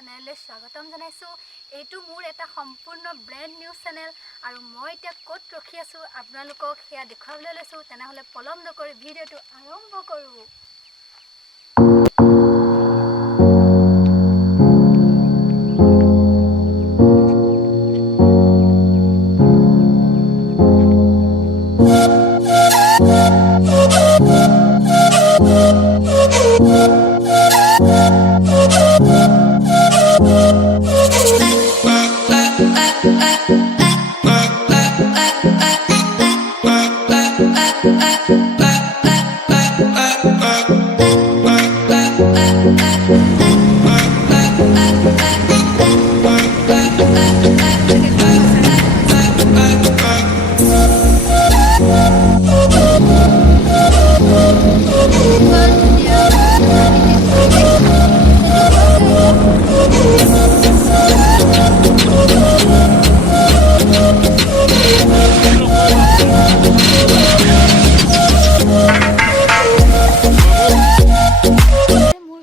চেনেললৈ স্বাগতম জনাইছোঁ। এইটো মোৰ এটা সম্পূৰ্ণ ব্ৰেণ্ড নিউ চেনেল আৰু মই এতিয়া ক'ত ৰখি আছোঁ আপোনালোকক সেয়া দেখুৱাবলৈ লৈছোঁ। তেনেহ'লে পলম নকৰি ভিডিঅ'টো আৰম্ভ কৰোঁ।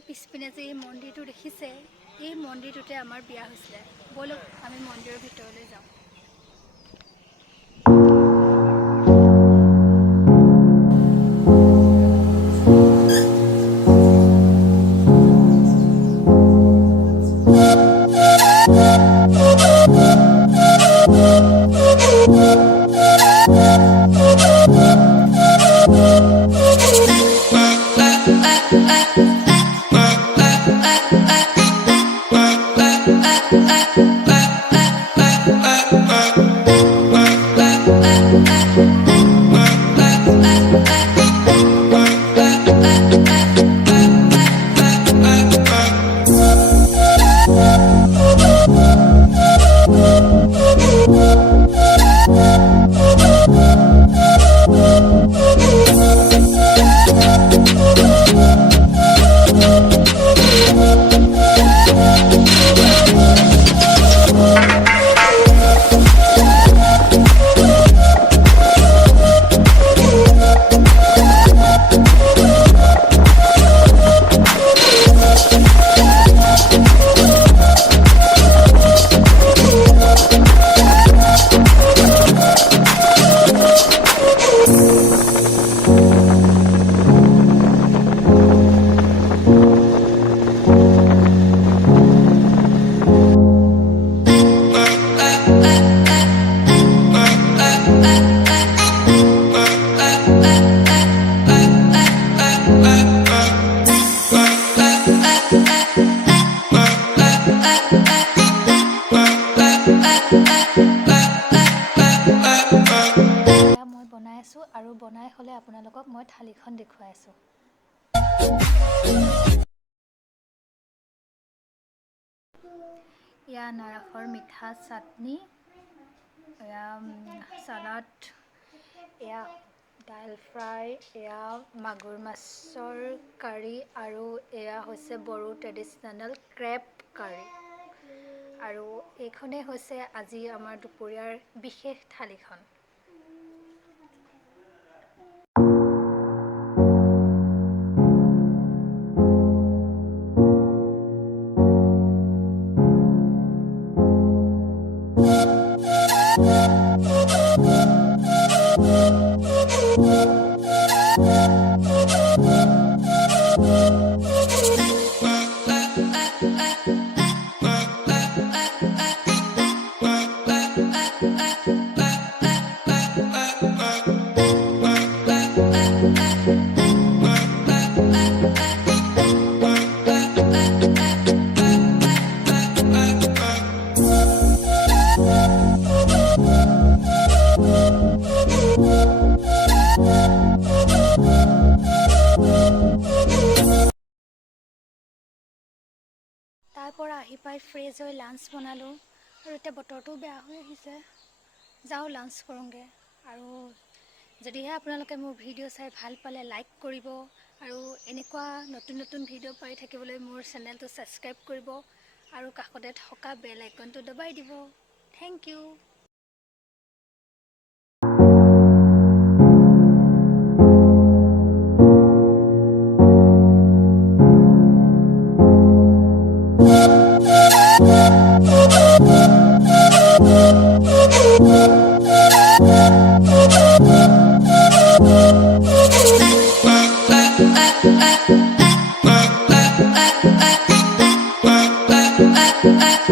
পিছপিনে যে এই মন্দিৰটো দেখিছে, এই মন্দিৰটোতে আমাৰ বিয়া হৈছিলে। ব'লক আমি মন্দিৰৰ ভিতৰলৈ যাওঁ। মই বনাই আছোঁ আৰু বনাই হ'লে আপোনালোকক মই থালিখন দেখুৱাই আছোঁ। এয়া নাৰাখৰ মিঠা চাটনি, এয়া চালাড, এয়া দাইল ফ্ৰাই, এয়া মাগুৰ মাছৰ কাৰী আৰু এয়া হৈছে বড়ো ট্ৰেডিশ্যনেল ক্ৰেপ কাৰী। আৰু এইখনেই হৈছে আজি আমাৰ দুপৰীয়াৰ বিশেষ থালিখন। তাৰপৰা আহি পাই ফ্ৰেছ হৈ লাঞ্চ বনালোঁ আৰু এতিয়া বতৰটো বেয়া হৈ আহিছে, যাওঁ লাঞ্চ কৰোঁগৈ। আৰু যদিহে আপোনালোকে মোৰ ভিডিঅ' চাই ভাল পালে লাইক কৰিব আৰু এনেকুৱা নতুন নতুন ভিডিঅ' পাই থাকিবলৈ মোৰ চেনেলটো ছাবস্ক্ৰাইব কৰিব আৰু কাষতে থকা বেল আইকনটো দবাই দিব। Thank you. ah, ah, ah.